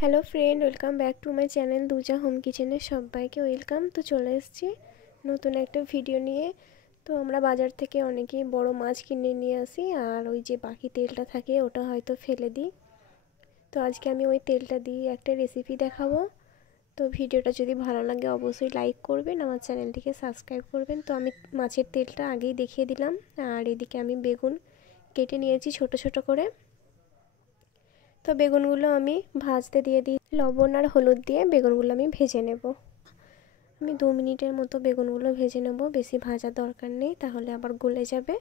Hello friend, welcome back to my channel দুজা home কিচেনে সবাইকে ওয়েলকাম। তো চলে এসেছি নতুন একটা ভিডিও নিয়ে। তো আমরা বাজার থেকে অনেকেই বড় মাছ কিনে নিয়ে আসি, আর ওই যে বাকি তেলটা থাকে ওটা হয়তো ফেলে দিই। তো আজকে আমি ওই তেলটা দিয়ে একটা রেসিপি দেখাবো। তো ভিডিওটা যদি ভালো লাগে অবশ্যই লাইক করবেন, আমার চ্যানেলটিকে সাবস্ক্রাইব করবেন। তো আমি মাছের তেলটা আগেই দেখিয়ে দিলাম। আর এদিকে আমি বেগুন কেটে নিয়েছি ছোট ছোট করে। তো বেগুনগুলো আমি ভাজতে দিয়ে দিই, লবণ আর হলুদ দিয়ে বেগুনগুলো আমি ভেজে নেব। আমি 2 মিনিটের মতো বেগুনগুলো ভেজে নেব, বেশি ভাজার দরকার নেই, তাহলে আবার গলে যাবে।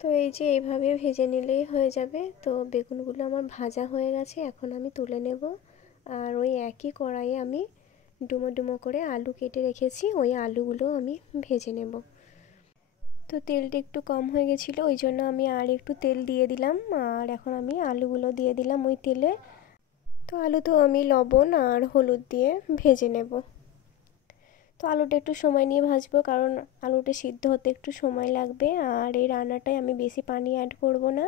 তো এই যে এইভাবে ভেজে নিলেই হয়ে যাবে। তো বেগুনগুলো আমার ভাজা হয়ে গেছে, এখন আমি তুলে নেব। আর ওই একই কড়াইয়ে আমি ডুমো ডুমো করে আলু কেটে রেখেছি, ওই আলুগুলো আমি ভেজে নেব। তো তেলটা একটু কম হয়ে গেছিলো, ওই জন্য আমি আর একটু তেল দিয়ে দিলাম। আর এখন আমি আলুগুলো দিয়ে দিলাম ওই তেলে। তো আলু তো আমি লবণ আর হলুদ দিয়ে ভেজে নেব। তো আলুটা একটু সময় নিয়ে ভাজবো, কারণ আলুটা সিদ্ধ হতে একটু সময় লাগবে। আর এই রান্নাটায় আমি বেশি পানি অ্যাড করব না।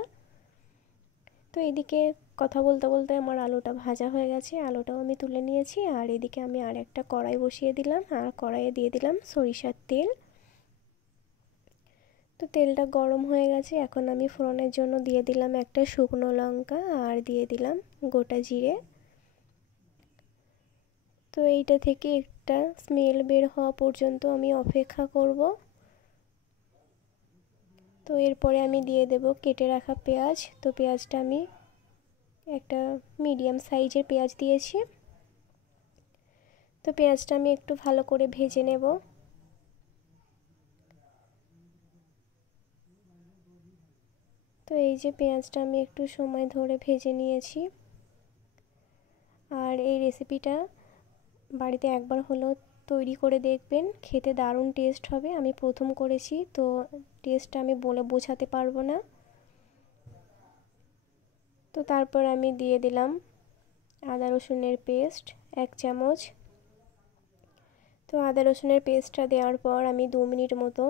তো এদিকে কথা বলতে বলতে আমার আলুটা ভাজা হয়ে গেছে, আলুটাও আমি তুলে নিয়েছি। আর এদিকে আমি আর একটা কড়াই বসিয়ে দিলাম, আর কড়াইয়ে দিয়ে দিলাম সরিষার তেল। তো তেলটা গরম হয়ে গেছে, এখন আমি ফোড়নের জন্য দিয়ে দিলাম একটা শুকনো লঙ্কা, আর দিয়ে দিলাম গোটা জিরে। তো এইটা থেকে একটা স্মেল বের হওয়া পর্যন্ত আমি অপেক্ষা করব। তো এরপরে আমি দিয়ে দেব কেটে রাখা পেঁয়াজ। তো পেঁয়াজটা আমি একটা মিডিয়াম সাইজের পেঁয়াজ দিয়েছি। তো পেঁয়াজটা আমি একটু ভালো করে ভেজে নেব। তো এই যে পেঁয়াজটা আমি একটু সময় ধরে ভেজে নিয়েছি। আর এই রেসিপিটা বাড়িতে একবার হলেও তৈরি করে দেখবেন, খেতে দারুণ টেস্ট হবে। আমি প্রথম করেছি, তো টেস্টটা আমি বলে বোঝাতে পারবো না। তো তারপর আমি দিয়ে দিলাম আদা রসুনের পেস্ট 1 চামচ। তো আদা রসুনের পেস্টটা দেওয়ার পর আমি 2 মিনিট মতো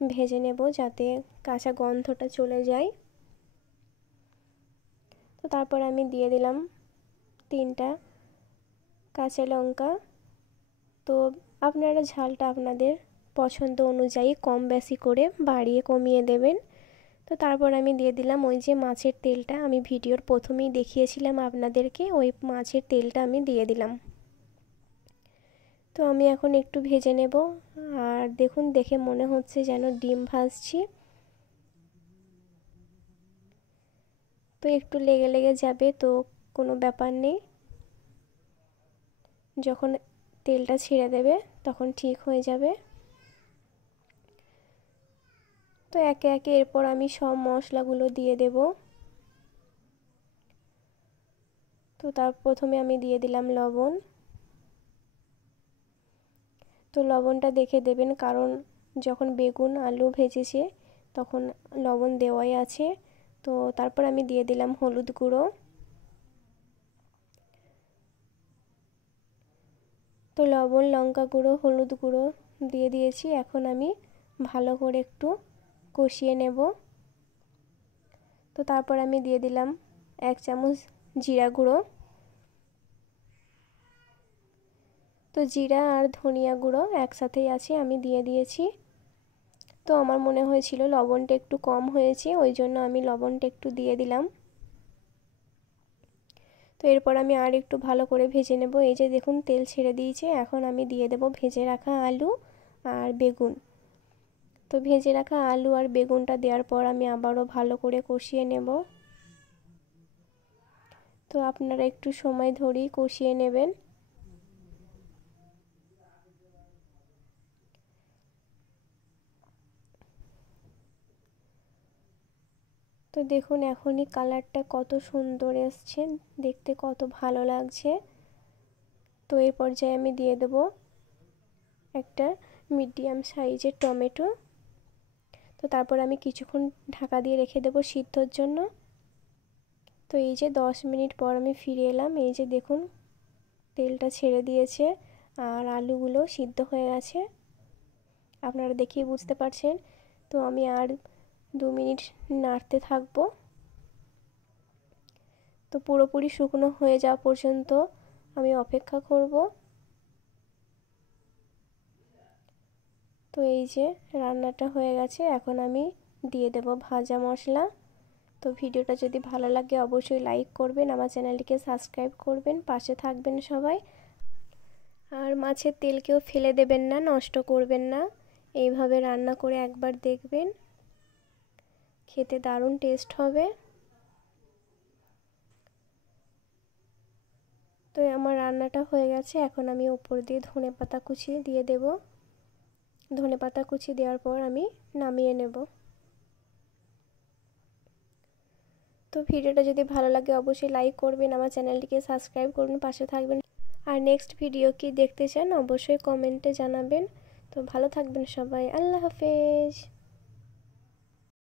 ভেজে নেব, যাতে কাঁচা গন্ধটা চলে যায়। তো তারপর আমি দিয়ে দিলাম 3টা কাঁচা লঙ্কা। তো আপনারা ঝালটা আপনাদের পছন্দ অনুযায়ী কম বেশি করে বাড়িয়ে কমিয়ে দেবেন। তো তারপর আমি দিয়ে দিলাম ওই যে মাছের তেলটা, আমি ভিডিওর প্রথমেই দেখিয়েছিলাম আপনাদেরকে, ওই মাছের তেলটা আমি দিয়ে দিলাম। তো আমি এখন একটু ভেজে নেব। আর দেখুন, দেখে মনে হচ্ছে যেন ডিম ভাজছি। তো একটু লেগে লেগে যাবে, তো কোনো ব্যাপার নেই, যখন তেলটা ছেড়ে দেবে তখন ঠিক হয়ে যাবে। তো একে একে এরপর আমি সব মশলাগুলো দিয়ে দেব। তো তার প্রথমে আমি দিয়ে দিলাম লবণ। তো লবণটা দেখে দেবেন, কারণ যখন বেগুন আলু ভেজেছে তখন লবণ দেওয়াই আছে। তো তারপর আমি দিয়ে দিলাম হলুদ গুঁড়ো। তো লবণ, লঙ্কা গুঁড়ো, হলুদ গুঁড়ো দিয়ে দিয়েছি। এখন আমি ভালো করে একটু কষিয়ে নেব। তো তারপর আমি দিয়ে দিলাম 1 চামচ জিরা গুঁড়ো। তো জিরা আর ধনিয়া গুঁড়ো একসাথেই আছে, আমি দিয়ে দিয়েছি। তো আমার মনে হয়েছিল লবণটা একটু কম হয়েছে, ওই জন্য আমি লবণটা একটু দিয়ে দিলাম। তো এরপর আমি আর একটু ভালো করে ভেজে নেব। এই যে দেখুন তেল ছেড়ে দিয়েছে, এখন আমি দিয়ে দেব ভেজে রাখা আলু আর বেগুন। তো ভেজে রাখা আলু আর বেগুনটা দেওয়ার পর আমি আবারও ভালো করে কষিয়ে নেব। তো আপনারা একটু সময় ধরেই কষিয়ে নেবেন। তো দেখুন এখনই কালারটা কত সুন্দর এসছে, দেখতে কত ভালো লাগছে। তো এই পর্যায়ে আমি দিয়ে দেব একটা মিডিয়াম সাইজের টমেটো। তো তারপর আমি কিছুক্ষণ ঢাকা দিয়ে রেখে দেব সিদ্ধর জন্য। তো এই যে 10 মিনিট পর আমি ফিরে এলাম, এই যে দেখুন তেলটা ছেড়ে দিয়েছে আর আলুগুলো সিদ্ধ হয়ে গেছে, আপনারা দেখেই বুঝতে পারছেন। তো আমি আর 2 মিনিট নাড়তে থাকবো। তো পুরোপুরি শুকনো হয়ে যাওয়া পর্যন্ত আমি অপেক্ষা করব। তো এই যে রান্নাটা হয়ে গেছে, এখন আমি দিয়ে দেব ভাজা মশলা। তো ভিডিওটা যদি ভালো লাগে অবশ্যই লাইক করবেন, আমার চ্যানেলটিকে সাবস্ক্রাইব করবেন, পাশে থাকবেন সবাই। আর মাছের তেল কেউ ফেলে দেবেন না, নষ্ট করবেন না, এইভাবে রান্না করে একবার দেখবেন, খেতে দারুণ টেস্ট হবে। তো আমার রান্নাটা হয়ে গেছে, এখন আমি উপর দিয়ে ধনেপাতা কুচি দিয়ে দেব। ধনেপাতা কুচি দেওয়ার পর আমি নামিয়ে নেব। তো ভিডিওটা যদি ভালো লাগে অবশ্যই লাইক করবেন, আমার চ্যানেলটিকে সাবস্ক্রাইব করবেন, পাশে থাকবেন। আর নেক্সট ভিডিও কি দেখতে চান অবশ্যই কমেন্টে জানাবেন। তো ভালো থাকবেন সবাই, আল্লাহ হাফেজ।